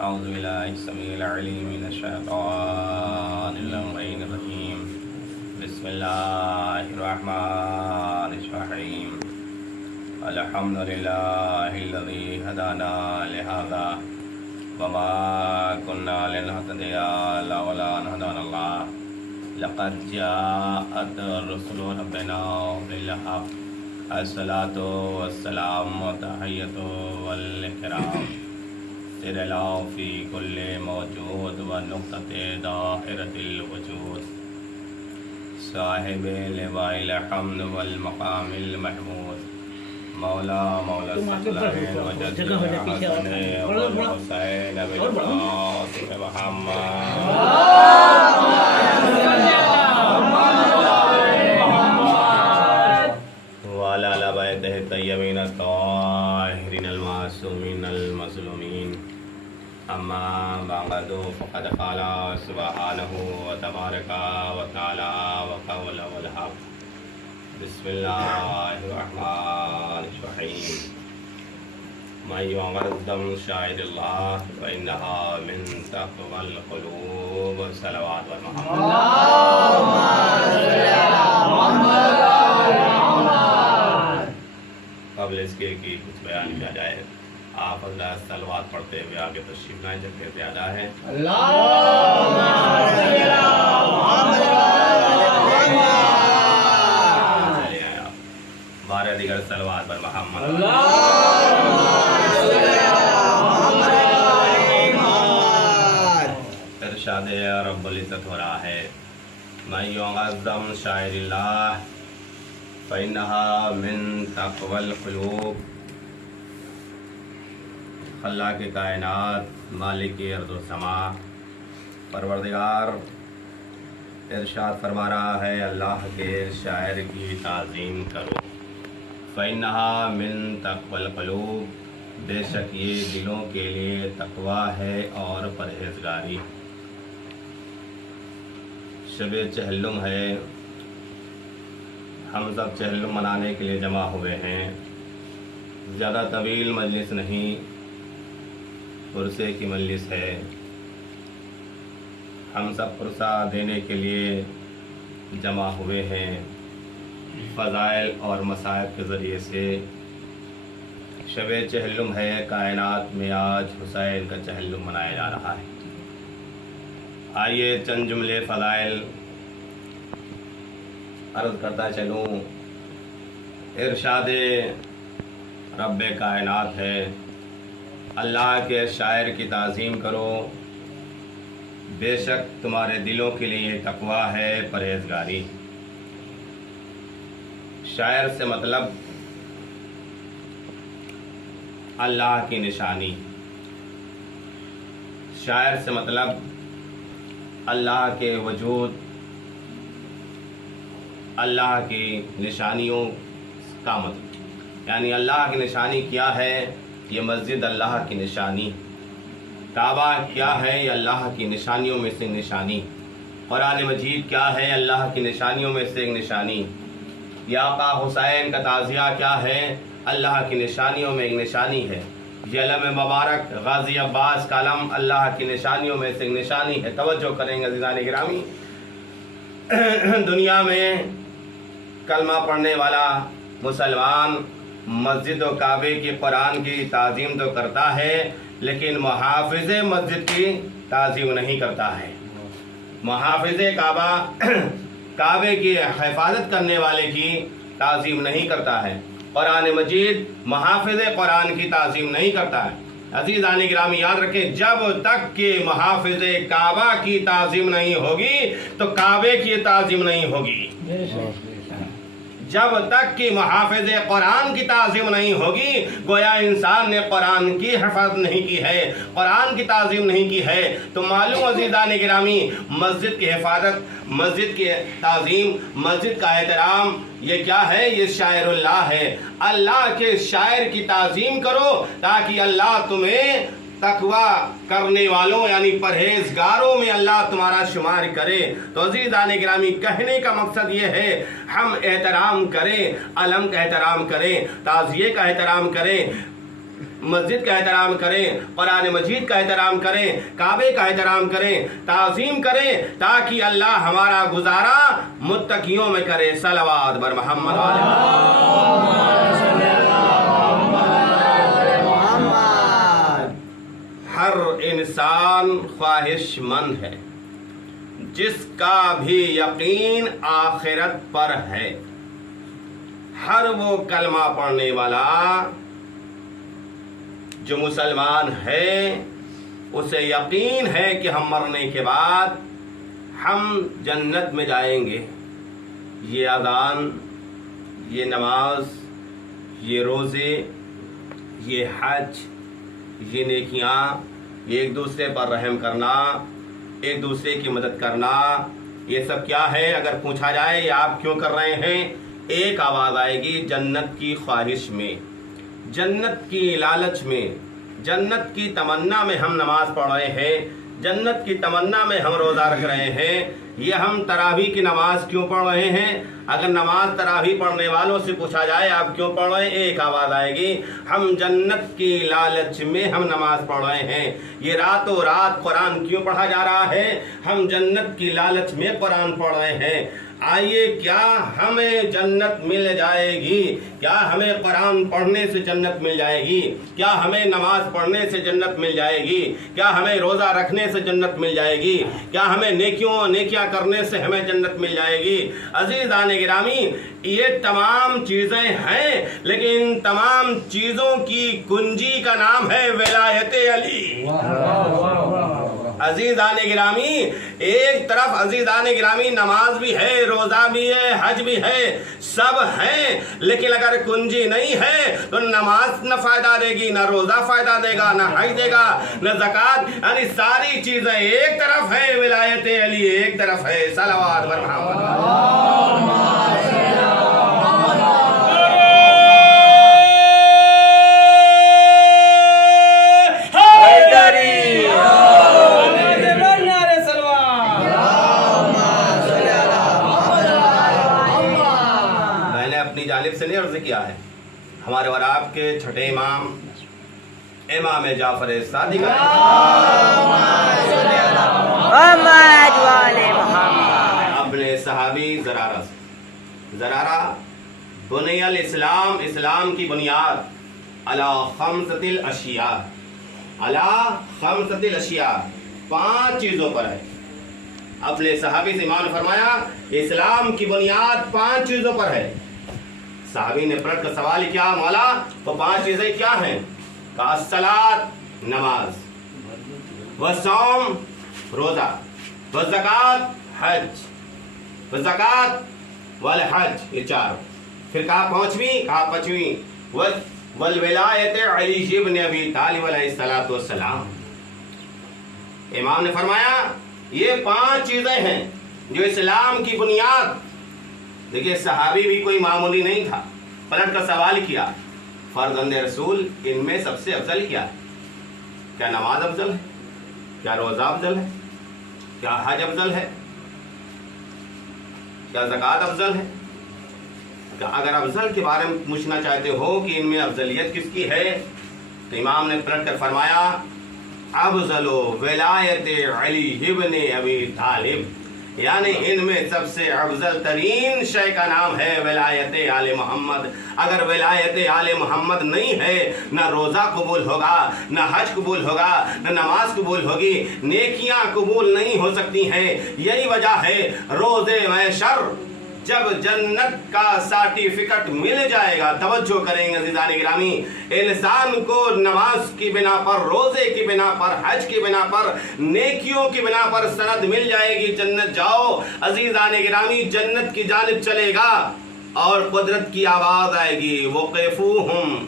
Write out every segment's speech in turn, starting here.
أعوذ بالله السميع العليم من الشيطان اللعين الرجيم. بسم الله الرحمن الرحيم. الحمد لله الذي هدانا لهذا وما كنا لنهتدي لولا أن هدانا الله. لقد جاءت رسل ربنا بالحق. الصلاة والسلام والتحية والإكرام سرلا في كل موجود ونقطة دائرة الوجود صاحب لواء الحمد والمقام المحمود مولا الثقلين وجد الحسن والحسين بالقاسم محمد وعلى آل بيته الطيبين الطاهرين المعصومين المظلومين. أما بعد فقد قال سبحانه وتبارك وتعالى وقول والحق. بسم الله الرحمن الرحيم. من يعظم شعائر الله فإنها من تقوى القلوب. صلوات محمد. اللهم صل على محمد. قبل اس کے کہ کچھ بیان کیا جائے، آپ حضرات صلوات پڑھتے ہوئے آگے تشریف لائیں جب کہ زیادہ ہے. اللہم صل علی محمد. چلے آئے آپ بارہ دیگر صلوات پر محمد. اللہم صل علی محمد. ارشاد رب العزت ہو رہا ہے من یعظم شعائر اللہ فإنها من تقوى القلوب. خلاق کائنات، مالک ارض و سما، پروردگار ارشاد فرما رہا ہے اللہ کے شاعر کی تعظیم کرو. فإنها من تقوى القلوب. بے شک یہ دلوں کے لیے تقوی ہے اور پرہیزگاری. شب چہلم ہے، ہم سب چہلم منانے کے لیے جمع ہوئے ہیں. زیادہ طویل مجلس نہیں، پرسے کی مجلس ہے. ہم سب پرسہ دینے کے لیے جمع ہوئے ہیں. فضائل اور مصائب کے ذریعے سے شب چہلم ہے. کائنات میں آج حسین کا چہلم منایا جا رہا ہے. آئیے چند جملے فضائل عرض کرتا چلوں. ارشاد رب کائنات ہے اللہ کے شاعر کی تعظیم کرو. بے شک تمہارے دلوں کے لیے تقوی ہے، پرہیزگاری. شاعر سے مطلب اللہ کی نشانی. شاعر سے مطلب اللہ کے وجود، اللہ کی نشانیوں کا مطلب. یعنی اللہ کی نشانی کیا ہے؟ یہ مسجد اللہ کی نشانی. کعبہ کیا ہے؟ یہ اللہ کی نشانیوں میں سے نشانی. قرآن مجید کیا ہے؟ اللہ کی نشانیوں میں سے ایک نشانی. یا آقا حسین کا تعزیہ کیا ہے؟ اللہ کی نشانیوں میں ایک نشانی ہے. یہ علم مبارک غازی عباس کا علم اللہ کی نشانیوں میں سے ایک نشانی ہے. توجہ کریں گے عزیزان گرامی. دنیا میں کلمہ پڑھنے والا مسلمان مسجد و کعبے کی قرآن کی تعظیم تو کرتا ہے، لیکن محافظ مسجد کی تعظیم نہیں کرتا ہے. محافظ کعبے کی حفاظت کرنے والے کی تعظیم نہیں کرتا ہے. قرآن مجید محافظ قرآن کی تعظیم نہیں کرتا ہے. عزیزان گرامی یاد رکھیں، جب تک کہ محافظ کعبہ کی تعظیم نہیں ہوگی تو کعبے کی تعظیم نہیں ہوگی. جب تک کہ محافظ قرآن کی تعظیم نہیں ہوگی گویا انسان نے قرآن کی حفاظت نہیں کی ہے، قرآن کی تعظیم نہیں کی ہے. تو معلوم عزیزان گرامی، مسجد کی حفاظت، مسجد کی تعظیم، مسجد کا احترام یہ کیا ہے؟ یہ شاعر اللہ ہے. اللہ کے شاعر کی تعظیم کرو تاکہ اللہ تمہیں تقوی کرنے والوں یعنی پرہیزگاروں میں اللہ تمہارا شمار کرے. تو عزیزان گرامی کہنے کا مقصد یہ ہے ہم احترام کریں، علم کا احترام کریں، تعزیے کا احترام کریں. مسجد کا احترام کریں، قرآن مجید کا احترام کریں، کعبے کا احترام کریں، تعظیم کریں، تاکہ اللہ ہمارا گزارا متقیوں میں کرے۔ صلوات بر محمد ہر انسان خواہش مند ہے جس کا بھی یقین آخرت پر ہے۔ ہر وہ کلمہ پڑھنے والا جو مسلمان ہے اسے یقین ہے کہ ہم مرنے کے بعد ہم جنت میں جائیں گے۔ یہ اذان، یہ نماز، یہ روزے، یہ حج، یہ نیکیاں، یہ ایک دوسرے پر رحم کرنا، ایک دوسرے کی مدد کرنا، یہ سب کیا ہے؟ اگر پوچھا جائے یہ آپ کیوں کر رہے ہیں، ایک آواز آئے گی، جنت کی خواہش میں، جنت کی لالچ میں، جنت کی تمنا میں ہم نماز پڑھ رہے ہیں، جنت کی تمنا میں ہم روزہ رکھ رہے ہیں۔ یہ ہم تراویح کی نماز کیوں پڑھ رہے ہیں؟ اگر نماز تراویح پڑھنے والوں سے پوچھا جائے آپ کیوں پڑھ رہے ہیں، ایک آواز آئے گی، ہم جنت کی لالچ میں ہم نماز پڑھ رہے ہیں۔ یہ راتوں رات قرآن کیوں پڑھا جا رہا ہے؟ ہم جنت کی لالچ میں قرآن پڑھ رہے ہیں۔ آئیے، کیا ہمیں جنت مل جائے گی؟ کیا ہمیں قرآن پڑھنے سے جنت مل جائے گی؟ کیا ہمیں نماز پڑھنے سے جنت مل جائے گی؟ کیا ہمیں روزہ رکھنے سے جنت مل جائے گی؟ کیا ہمیں نیکیاں کرنے سے ہمیں جنت مل جائے گی؟ عزیزان گرامی، یہ تمام چیزیں ہیں، لیکن تمام چیزوں کی کنجی کا نام ہے ولایت علی۔ عزیزان گرامی، ایک طرف عزیزان گرامی نماز بھی ہے، روزہ بھی ہے، حج بھی ہے، سب ہیں، لیکن اگر کنجی نہیں ہے تو نماز نہ فائدہ دے گی، نہ روزہ فائدہ دے گا، نہ حج دے گا، نہ زکوٰۃ، یعنی ساری چیزیں ایک طرف ہے ولایت علی، ایک طرف ہے صلوات بر محمد۔ جانب سے نہیں عرض کیا ہے، ہمارے اور آپ کے چھٹے امام امام جعفر صادق اپنے صحابی زرارہ بنی الاسلام، اسلام کی بنیاد علی خمسۃ الاشیاء، پانچ چیزوں پر ہے۔ اپنے صحابی سے امام نے فرمایا اسلام کی بنیاد پانچ چیزوں پر ہے۔ صحابی نے پلٹ کر سوال کیا، مولا تو پانچ چیزیں کیا ہیں؟ کہا الصلاۃ، نماز، والصوم، روزہ، والزکوٰۃ، حج، والزکوٰۃ والحج، یہ چار۔ پھر کہا پانچویں، کہا پانچویں والولایت علی ابن ابی طالب علیہ الصلوۃ والسلام۔ امام نے فرمایا یہ پانچ چیزیں ہیں جو اسلام کی بنیاد۔ دیکھیے صحابی بھی کوئی معمولی نہیں تھا، پلٹ کر سوال کیا، فرزند رسول ان میں سب سے افضل کیا ہے؟ کیا نماز افضل ہے؟ کیا روزہ افضل ہے؟ کیا حج افضل ہے؟ کیا زکوٰۃ افضل ہے؟ اگر افضل کے بارے میں پوچھنا چاہتے ہو کہ ان میں افضلیت کس کی ہے، تو امام نے پلٹ کر فرمایا افضل ولایت علی ابن ابی طالب، یعنی ان میں سب سے افضل ترین شے کا نام ہے ولایت آل محمد۔ اگر ولایت آل محمد نہیں ہے، نہ روزہ قبول ہوگا، نہ حج قبول ہوگا، نہ نماز قبول ہوگی، نیکیاں قبول نہیں ہو سکتی ہیں۔ یہی وجہ ہے روز محشر جب جنت کا سرٹیفکیٹ مل جائے گا، توجہ کریں گے عزیزان گرامی، انسان کو نماز کی بنا پر، روزے کی بنا پر، حج کی بنا پر، نیکیوں کی بنا پر سند مل جائے گی، جنت جاؤ۔ عزیزان گرامی جنت کی جانب چلے گا اور قدرت کی آواز آئے گی، وقفوہم،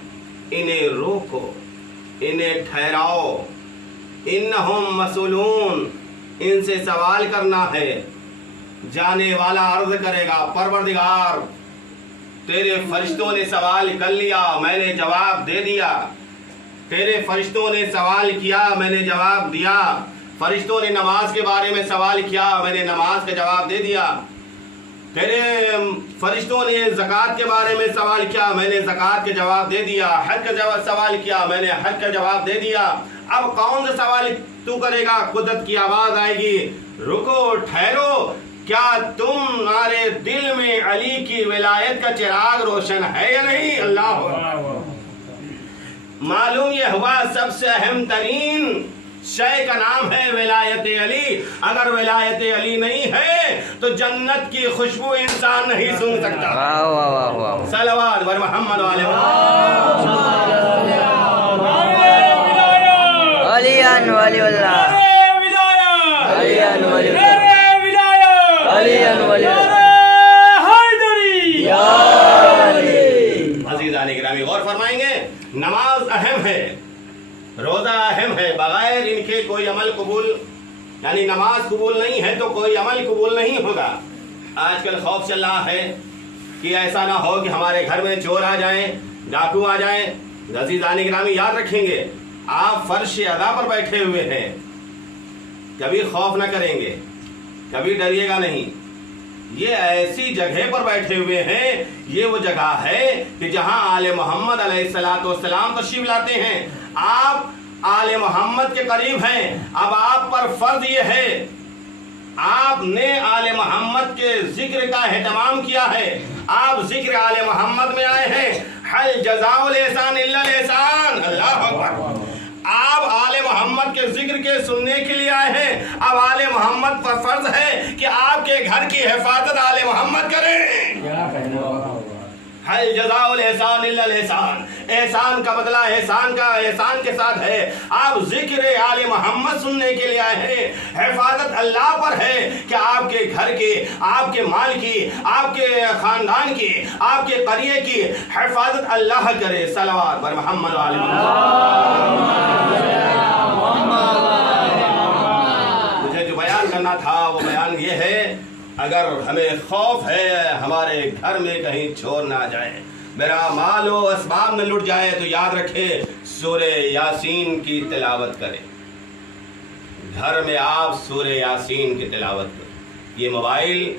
انہیں روکو، انہیں ٹھہراؤ، انہم مسئولون، ان سے سوال کرنا ہے۔ جانے والا عرض کرے گا پروردگار تیرے فرشتوں نے سوال کر لیا، میں نے جواب دے دیا، تیرے فرشتوں نے سوال کیا، میں نے جواب دیا، فرشتوں نے نماز کے بارے میں سوال کیا، میں نے نماز کا جواب دے دیا۔ تیرے فرشتوں نے زکوٰۃ کے بارے میں سوال کیا، میں نے زکوٰۃ کے جواب دے دیا، حج کا سوال کیا، میں نے حج کا جواب دے دیا، اب کون سے سوال تو کرے گا؟ قدرت کی آواز آئے گی، رکو ٹھہرو، کیا تمہارے دل میں علی کی ولایت کا چراغ روشن ہے یا نہیں؟ اللہ معلوم یہ ہوا سب سے اہم ترین شے کا نام ہے ولایت علی۔ اگر ولایت علی نہیں ہے تو جنت کی خوشبو انسان نہیں سن سکتا۔ صلوات بر محمد علیہ ولی اللہ عزیزان گرامی غور فرمائیں گے، نماز اہم ہے، روزہ اہم ہے، بغیر ان کے کوئی عمل قبول، یعنی نماز قبول نہیں ہے تو کوئی عمل قبول نہیں ہوگا۔ آج کل خوف چل رہا ہے کہ ایسا نہ ہو کہ ہمارے گھر میں چور آ جائیں، ڈاکو آ جائیں۔ عزیزان گرامی یاد رکھیں گے، آپ فرش ادا پر بیٹھے ہوئے ہیں، کبھی خوف نہ کریں گے، کبھی ڈریے گا نہیں۔ یہ ایسی جگہ پر بیٹھے ہوئے ہیں، یہ وہ جگہ ہے کہ جہاں آل محمد علیہ السلام تشریف لاتے ہیں۔ آپ آل محمد کے قریب ہیں، اب آپ پر فرض یہ ہے، آپ نے آل محمد کے ذکر کا اہتمام کیا ہے، آپ ذکر آل محمد میں آئے ہیں۔ حل جزاء الاحسان الا الاحسان، اللہ اکبر۔ آپ آل محمد کے ذکر کے سننے کے لیے آئے ہیں، اب آل محمد پر فرض ہے کہ آپ کے گھر کی حفاظت آل محمد کریں۔ حل جزاء الاحسان الا الاحسان، احسان کا بدلہ احسان کے ساتھ ہے۔ آپ ذکر آل محمد سننے کے لیے آئے ہیں، حفاظت اللہ پر ہے کہ آپ کے گھر کی، آپ کے مال کی، آپ کے خاندان کی، آپ کے قریے کی حفاظت اللہ کرے۔ صلوات بر محمد علیہ مجھے جو بیان کرنا تھا وہ بیان یہ ہے، اگر ہمیں خوف ہے ہمارے گھر میں کہیں چور نہ جائے، میرا مال و اسباب نہ لٹ جائے، تو یاد رکھے سورہ یاسین کی تلاوت کریں۔ گھر میں آپ سورہ یاسین کی تلاوت کریں۔ یہ موبائل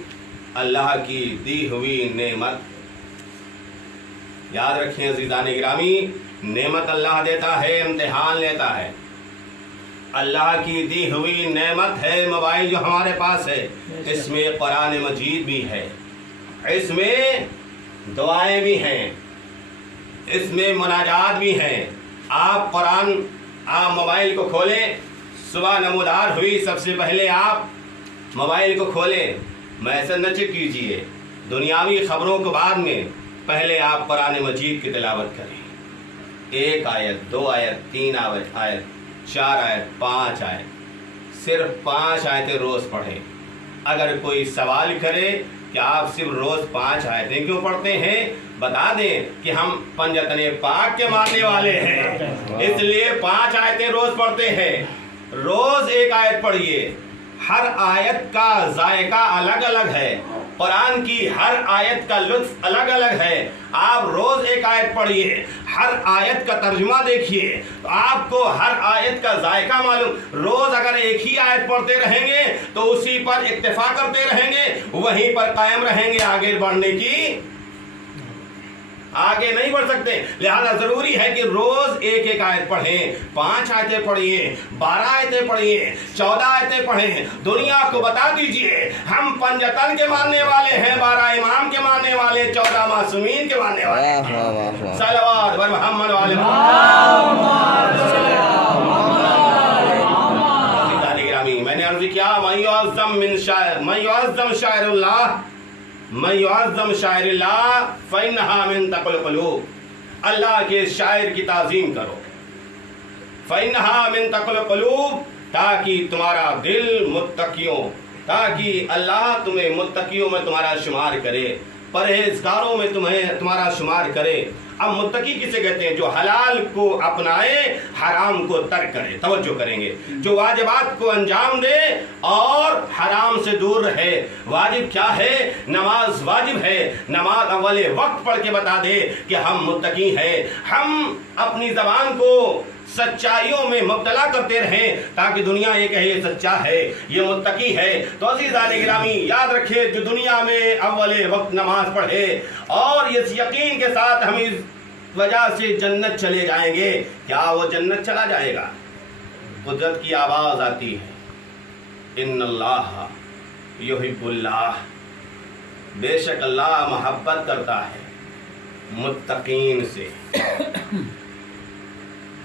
اللہ کی دی ہوئی نعمت، یاد رکھیں عزیزان گرامی، نعمت اللہ دیتا ہے، امتحان لیتا ہے۔ اللہ کی دی ہوئی نعمت ہے موبائل جو ہمارے پاس ہے، اس میں قرآن مجید بھی ہے، اس میں دعائیں بھی ہیں، اس میں مناجات بھی ہیں۔ آپ موبائل کو کھولیں، صبح نمودار ہوئی، سب سے پہلے آپ موبائل کو کھولیں، میسج نہ چیک کیجیے، دنیاوی خبروں کو بعد میں، پہلے آپ قرآن مجید کی تلاوت کریں۔ 1 آیت، 2 آیت، 3 آیت، 4 آیت، 5 آیت، صرف 5 آیتیں روز پڑھیں۔ اگر کوئی سوال کرے کہ آپ صرف روز 5 آیتیں کیوں پڑھتے ہیں، بتا دیں کہ ہم پنجتن پاک کے ماننے والے ہیں، اس لیے 5 آیتیں روز پڑھتے ہیں۔ روز 1 آیت پڑھیے، ہر آیت کا ذائقہ الگ الگ ہے، قرآن کی ہر آیت کا لطف الگ الگ ہے۔ آپ روز 1 آیت پڑھیے، ہر آیت کا ترجمہ دیکھیے، تو آپ کو ہر آیت کا ذائقہ معلوم۔ روز اگر ایک ہی آیت پڑھتے رہیں گے تو اسی پر اکتفا کرتے رہیں گے، وہیں پر قائم رہیں گے، آگے نہیں بڑھ سکتے۔ لہذا ضروری ہے کہ روز 1 آیت پڑھیں، 5 آیتیں پڑھیے، 12 آیتیں پڑھیے، 14 آیتیں پڑھیں۔ دنیا کو بتا دیجئے ہم پنجتن کے ماننے والے ہیں، 12 امام کے ماننے والے، 14 معصومین کے ماننے والے۔ صلوات بر محمد علیہ میں نے عرض کیا، من یعظم شاعر اللہ فإنہا من تقوی القلوب، اللہ کے شاعر کی تعظیم کرو، فإنہا من تقوی القلوب، تاکہ تمہارا دل متقیوں، تاکہ اللہ تمہیں متقیوں میں تمہارا شمار کرے، پرہیزگاروں میں تمہارا شمار کرے۔ اب متقی کسے کہتے ہیں؟ جو حلال کو اپنائے، حرام کو ترک کرے۔ توجہ کریں گے، جو واجبات کو انجام دے اور حرام سے دور رہے۔ واجب کیا ہے؟ نماز واجب ہے، نماز اول وقت پڑھ کے بتا دے کہ ہم متقی ہیں۔ ہم اپنی زبان کو سچائیوں میں مبتلا کرتے رہیں تاکہ دنیا یہ کہے یہ سچا ہے، یہ متقی ہے۔ تو عزیزان گرامی یاد رکھے، جو دنیا میں اول وقت نماز پڑھے اور اس یقین کے ساتھ ہم اس وجہ سے جنت چلے جائیں گے، کیا وہ جنت چلا جائے گا؟ قدرت کی آواز آتی ہے، ان اللہ یحب اللہ، بے شک اللہ محبت کرتا ہے متقین سے۔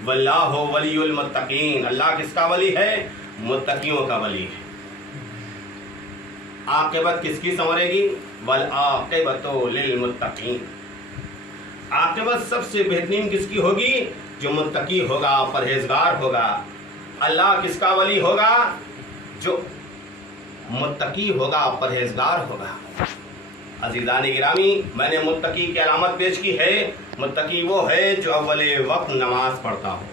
واللہ ولی المتقین، اللہ کس کا ولی ہے؟ متقیوں کا ولی ہے۔ عاقبت کس کی سنورے گی؟ والعاقبۃ للمتقین، عاقبت سب سے بہترین کس کی ہوگی؟ جو متقی ہوگا، پرہیزگار ہوگا۔ اللہ کس کا ولی ہوگا؟ جو متقی ہوگا، پرہیزگار ہوگا۔ عزیزان گرامی، میں نے متقی کی علامت پیش کی ہے۔ متقی وہ ہے جو اول وقت نماز پڑھتا ہو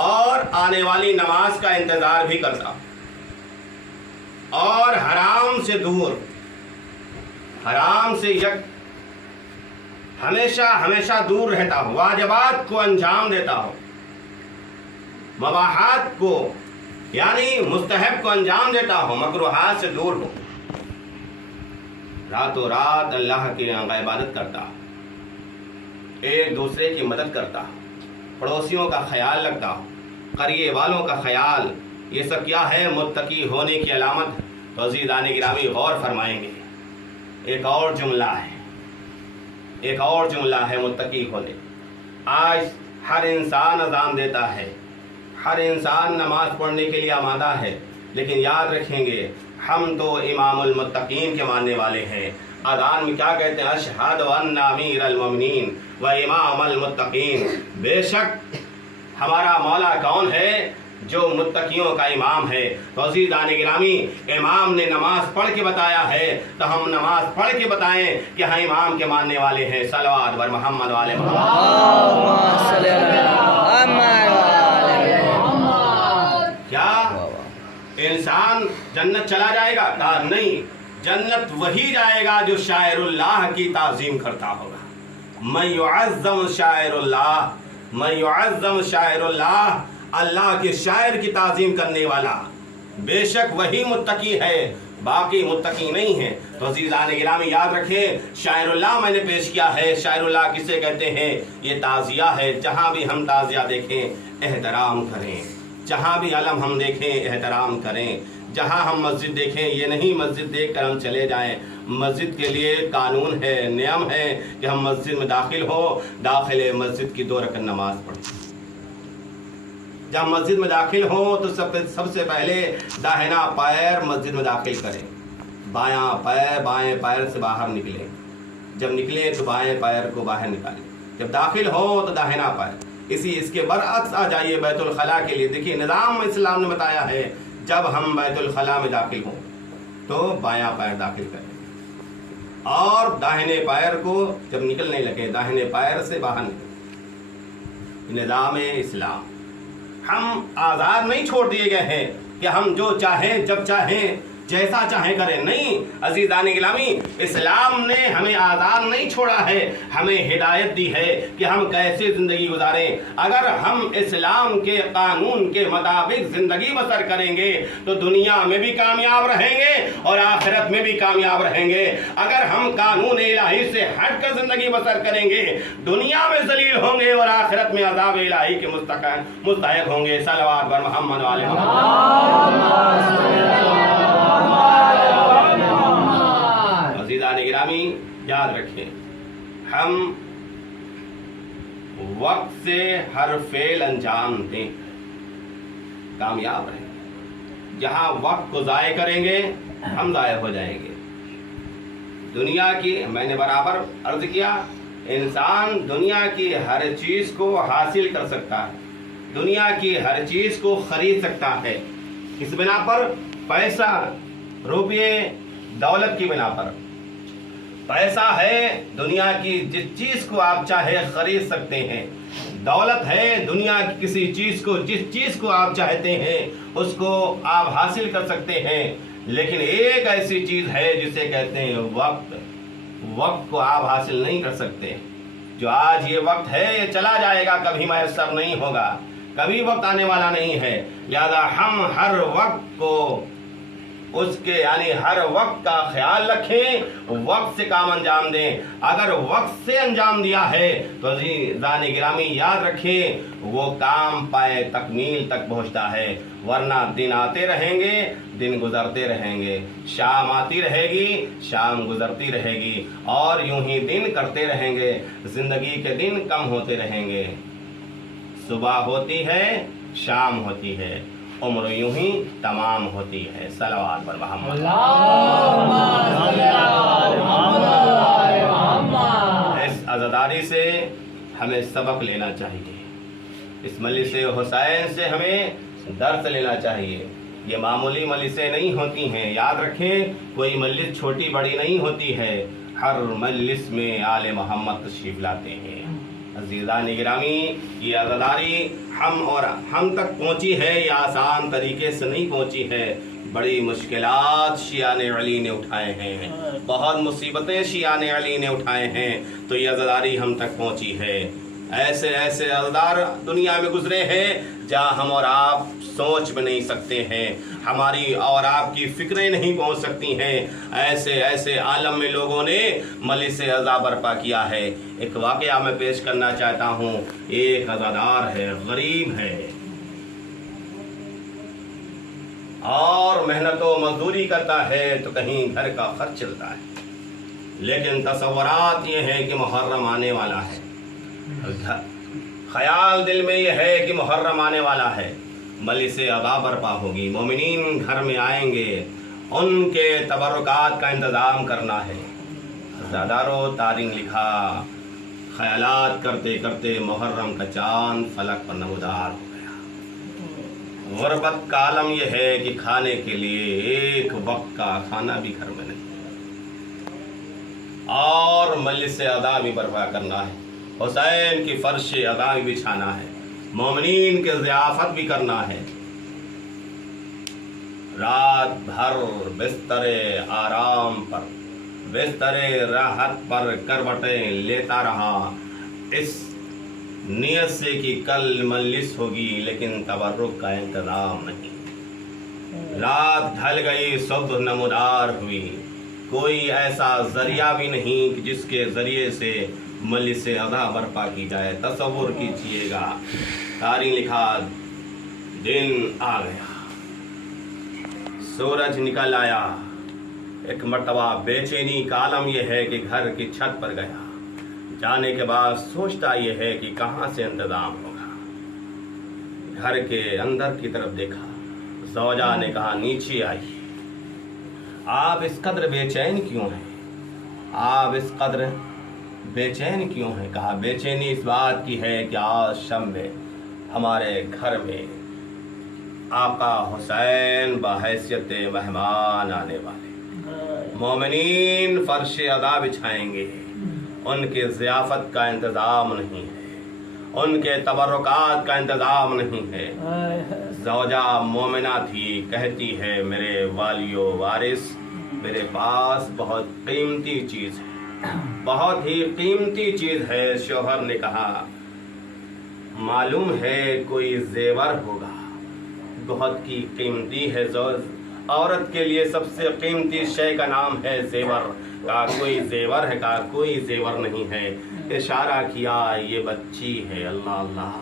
اور آنے والی نماز کا انتظار بھی کرتا ہو اور حرام سے دور، حرام سے ہمیشہ دور رہتا ہو، واجبات کو انجام دیتا ہو، مباحات کو یعنی مستحب کو انجام دیتا ہو، مکروہات سے دور ہو، راتوں رات اللہ کی عبادت کرتا ہو، ایک دوسرے کی مدد کرتا ہو، پڑوسیوں کا خیال رکھتا ہو، قریے والوں کا خیال، یہ سب کیا ہے؟ متقی ہونے کی علامت۔ تو عزیزان گرامی غور فرمائیں گے، ایک اور جملہ ہے متقی ہونے۔ آج ہر انسان اذان دیتا ہے، ہر انسان نماز پڑھنے کے لیے آمادہ ہے، لیکن یاد رکھیں گے ہم تو امام المتقین کے ماننے والے ہیں۔ اذان میں کیا کہتے ہیں؟ اشہد ان امیر المؤمنین و امام المتقین، بے شک ہمارا مولا کون ہے؟ جو متقیوں کا امام ہے۔ تو عزیزان گرامی، امام نے نماز پڑھ کے بتایا ہے تو ہم نماز پڑھ کے بتائیں کہ ہم امام کے ماننے والے ہیں۔ صلوات بر محمد والے کیا انسان جنت چلا جائے گا؟ کہا نہیں، جنت وہی جائے گا جو شاعر اللہ کی تعظیم کرتا ہوگا۔ من یعظم شاعر اللہ، من یعظم شاعر اللہ، اللہ کے شاعر کی تعظیم کرنے والا، بے شک وہی متقی ہے، باقی متقی نہیں ہے۔ تو عزیزان گرامی یاد رکھیں، شاعر اللہ میں نے پیش کیا ہے۔ شاعر اللہ کسے کہتے ہیں؟ یہ تعزیہ ہے۔ جہاں بھی ہم تعزیہ دیکھیں احترام کریں، جہاں بھی علم ہم دیکھیں احترام کریں، جہاں ہم مسجد دیکھیں یہ نہیں مسجد دیکھ کر ہم چلے جائیں۔ مسجد کے لیے قانون ہے، نیم ہے کہ ہم مسجد میں داخل ہو، داخل مسجد کی 2 رکعت نماز پڑھیں۔ جب مسجد میں داخل ہوں تو سب سے پہلے داہنا پیر مسجد میں داخل کریں، بائیں پیر سے باہر نکلیں، جب نکلیں تو بائیں پیر کو باہر نکالیں، جب داخل ہوں تو داہنا پیر۔ اس کے برعکس آ جائیے بیت الخلاء کے لیے، دیکھیے نظام اسلام نے بتایا ہے جب ہم بیت الخلاء میں داخل ہوں تو بایاں پیر داخل کریں اور داہنے پیر کو جب نکلنے لگے داہنے پیر سے باہر نکلیں۔ نظام اسلام، ہم آزاد نہیں چھوڑ دیے گئے ہیں کہ ہم جو چاہیں جب چاہیں جیسا چاہیں کریں، نہیں عزیزان گرامی، اسلام نے ہمیں آزاد نہیں چھوڑا ہے، ہمیں ہدایت دی ہے کہ ہم کیسے زندگی گزاریں۔ اگر ہم اسلام کے قانون کے مطابق زندگی بسر کریں گے تو دنیا میں بھی کامیاب رہیں گے اور آخرت میں بھی کامیاب رہیں گے۔ اگر ہم قانون الہی سے ہٹ کر زندگی بسر کریں گے دنیا میں ذلیل ہوں گے اور آخرت میں عذاب الہی کے مستحق ہوں گے۔ صلوات بر محمد والے عزیزان گرامی یاد رکھیں، ہم وقت سے ہر فعل انجام دیں، کامیاب رہیں گے۔ جہاں وقت کو ضائع کریں گے ہم ضائع ہو جائیں گے۔ دنیا کی، میں نے برابر عرض کیا، انسان دنیا کی ہر چیز کو حاصل کر سکتا ہے، دنیا کی ہر چیز کو خرید سکتا ہے، کس بنا پر؟ پیسہ، روپے، دولت کی بنا پر۔ پیسہ ہے، دنیا کی جس چیز کو آپ چاہے خرید سکتے ہیں، دولت ہے، دنیا کی کسی چیز کو جس چیز کو آپ چاہتے ہیں اس کو آپ حاصل کر سکتے ہیں، لیکن ایک ایسی چیز ہے جسے کہتے ہیں وقت۔ وقت کو آپ حاصل نہیں کر سکتے۔ جو آج یہ وقت ہے یہ چلا جائے گا، کبھی میسر نہیں ہوگا، کبھی وقت آنے والا نہیں ہے، لہذا ہم ہر وقت کو اس کے یعنی ہر وقت کا خیال رکھیں، وقت سے کام انجام دیں۔ اگر وقت سے انجام دیا ہے تو عزیزان گرامی یاد رکھیں وہ کام پائے تکمیل تک پہنچتا ہے، ورنہ دن آتے رہیں گے، دن گزرتے رہیں گے، شام آتی رہے گی، شام گزرتی رہے گی، اور یوں ہی دن کرتے رہیں گے، زندگی کے دن کم ہوتے رہیں گے، صبح ہوتی ہے، شام ہوتی ہے، عمر یوں ہی تمام ہوتی ہے۔ صلوات پر محمد۔ اس عزاداری سے ہمیں سبق لینا چاہیے، اس مجلس حسین سے ہمیں درس لینا چاہیے۔ یہ معمولی مجلسیں نہیں ہوتی ہیں، یاد رکھیں کوئی مجلس چھوٹی بڑی نہیں ہوتی ہے، ہر مجلس میں آل محمد تشریف لاتے ہیں۔ عزیزان گرامی، یہ عزاداری ہم تک پہنچی ہے، یہ آسان طریقے سے نہیں پہنچی ہے، بڑی مشکلات شیعان علی نے اٹھائے ہیں، بہت مصیبتیں شیعان علی نے اٹھائے ہیں، تو یہ عزاداری ہم تک پہنچی ہے۔ ایسے ایسے عزادار دنیا میں گزرے ہیں جہاں ہم اور آپ سوچ بھی نہیں سکتے ہیں، ہماری اور آپ کی فکریں نہیں پہنچ سکتی ہیں، ایسے ایسے عالم میں لوگوں نے مجلس عزا برپا کیا ہے۔ ایک واقعہ میں پیش کرنا چاہتا ہوں۔ ایک عزادار ہے، غریب ہے، اور محنت و مزدوری کرتا ہے تو کہیں گھر کا خرچ چلتا ہے، لیکن تصورات یہ ہے کہ محرم آنے والا ہے، خیال دل میں یہ ہے کہ محرم آنے والا ہے، مجلس عزا برپا ہوگی، مومنین گھر میں آئیں گے، ان کے تبرکات کا انتظام کرنا ہے۔ عزادارو تاریخ لکھا، خیالات کرتے کرتے محرم کا چاند فلک پر نمودار ہو گیا۔ غربت کا عالم یہ ہے کہ کھانے کے لیے ایک وقت کا کھانا بھی گھر میں نہیں، اور مجلس عزا بھی برپا کرنا ہے، حسین کی فرش عزا بھی بچھانا ہے، مومنین کے ضیافت بھی کرنا ہے۔ رات بھر بستر آرام پر، بستر راحت پر کروٹیں لیتا رہا، اس نیت سے کہ کل مجلس ہوگی لیکن تبرک کا انتظام نہیں۔ رات ڈھل گئی، صبح نمودار ہوئی، کوئی ایسا ذریعہ بھی نہیں کہ جس کے ذریعے سے مجلس عزا برپا کی جائے۔ تصور کیجیے گا، تاریخ لکھا، دن آ گیا، سورج نکل آیا، ایک مرتبہ بے چینی کا عالم یہ ہے کہ گھر کی چھت پر گیا، جانے کے بعد سوچتا یہ ہے کہ کہاں سے انتظام ہوگا۔ گھر کے اندر کی طرف دیکھا، زوجہ نے کہا نیچے آئیے، آپ اس قدر بے چین کیوں ہیں؟ آپ اس قدر بے چین کیوں ہیں؟ کہا بے چینی اس بات کی ہے کہ آج شب میں ہمارے گھر میں آقا حسین بحیثیت مہمان آنے والے، مومنین فرش عزا بچھائیں گے، ان کے ضیافت کا انتظام نہیں ہے، ان کے تبرکات کا انتظام نہیں ہے۔ زوجہ مومنہ تھی، کہتی ہے میرے والی و وارث، میرے پاس بہت قیمتی چیز ہے، بہت ہی قیمتی چیز ہے۔ شوہر نے کہا معلوم ہے کوئی زیور ہوگا، بہت کی قیمتی ہے، عورت کے لیے سب سے قیمتی شے کا نام ہے زیور۔ کہا کوئی زیور ہے؟ کہا کوئی زیور نہیں ہے۔ اشارہ کیا یہ بچی ہے، اللہ اللہ،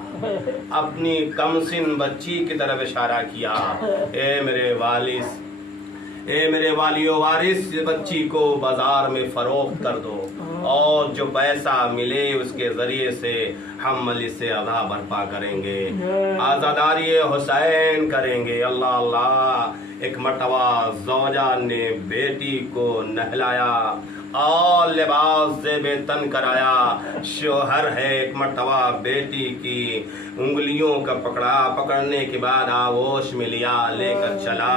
اپنی کم سن بچی کی طرف اشارہ کیا، اے میرے والد، اے میرے والی و وارث، بچی کو بازار میں فروخت کر دو، اور جو پیسہ ملے اس کے ذریعے سے ہم مجلس عزا برپا کریں گے، عزاداری حسین کریں گے۔ اللہ اللہ۔ ایک مرتبہ زوجہ نے بیٹی کو نہلایا اور لباس زیب تن کرایا، شوہر ہے ایک مرتبہ بیٹی کی انگلیوں کا پکڑنے کے بعد آغوش میں لیا، لے کر چلا،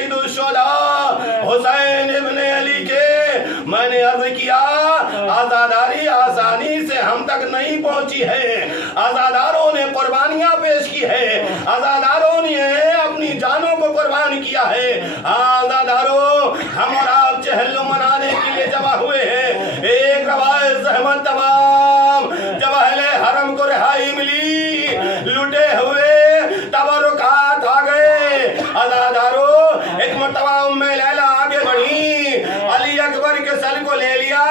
سید الشہداء حسین ابن علی کے میں نے عرض کیا آزاداری آسانی سے ہم تک نہیں پہنچی ہے، آزاداروں نے قربانیاں پیش کی ہے، آزاداروں نے اپنی جانوں کو قربان کیا ہے، آزاداروں ہم اور آپ چہل منانے کے لیے جمع ہوئے ہیں۔ ایک روایت زحمت تمام جب اہل حرم کو رہائی ملی، لٹے ہوئے تبرکات آ گئے، آزاداروں ایک مرتبہ ام لیلہ آگے بڑھی، علی اکبر کے سر کو لے لیا،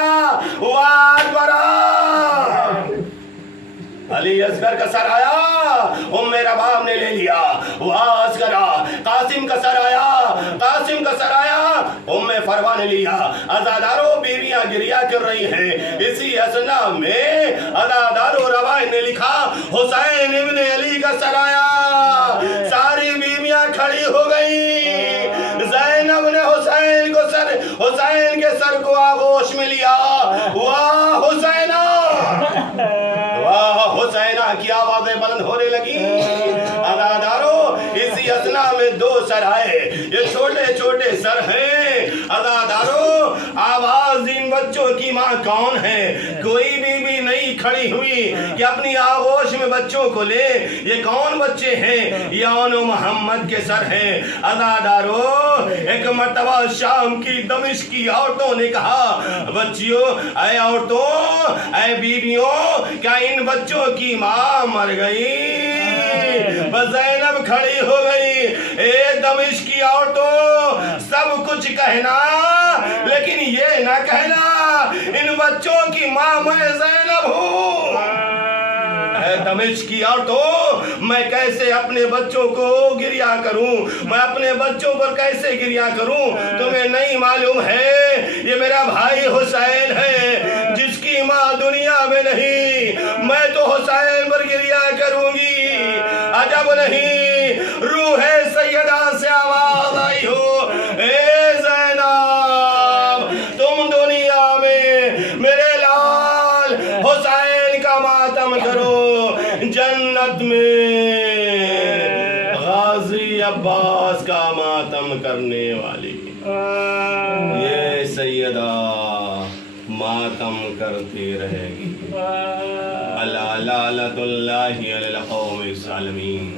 واد برا علی اصغر کا سر آیا، ام رباب نے لے لیا، واز کرا، قاسم کا سر آیا، قاسم کا سر آیا، ام فروا نے لیا۔ عزاداروں بیویاں گریہ کر رہی ہیں، اسی اسنا میں عزاداروں روایت نے لکھا حسین ابن علی کا سر آیا، ساری بیویاں کھڑی ہو گئی، زینب نے حسین کے سر کو آغوش میں لیا، واہ حسینہ، واہ حسینہ کی آوازیں بلند ہونے لگی۔ عزاداروں اسی اسنا میں دو سر آئے، یہ چھوٹے چھوٹے سر ہیں۔ عزاداروں آواز ان بچوں کی ماں کون ہے؟ کوئی بھی نہیں کھڑی ہوئی کہ اپنی آغوش میں بچوں کو لے، یہ کون بچے ہیں؟ یہ آن و محمد کے سر ہیں۔ عزاداروں ایک مرتبہ شام کی دمشق کی عورتوں نے کہا بچیوں، اے عورتوں، اے بیویوں، کیا ان بچوں کی ماں مر گئی؟ بس زینب کھڑی ہو گئی، اے دمشق کی عورتوں، سب کچھ کہنا لیکن یہ نہ کہنا ان بچوں کی ماں میں زینب ہوں۔ اے دمشق کی عورتوں، میں کیسے اپنے بچوں کو گریہ کروں، میں اپنے بچوں پر کیسے گریہ کروں؟ تمہیں نہیں معلوم ہے یہ میرا بھائی حسین ہے جس کی ماں دنیا میں نہیں، میں تو حسین پر گریہ کروں گی۔ عجب نہیں روح سیدہ سے آواز آئی ہو، اے زینب تم دنیا میں میرے لال حسین کا ماتم کرو، جنت میں غازی عباس کا ماتم کرنے والی یہ سیدہ ماتم کرتی رہے گی۔ اللہ لعنت اللہ علی القوم الظالمین۔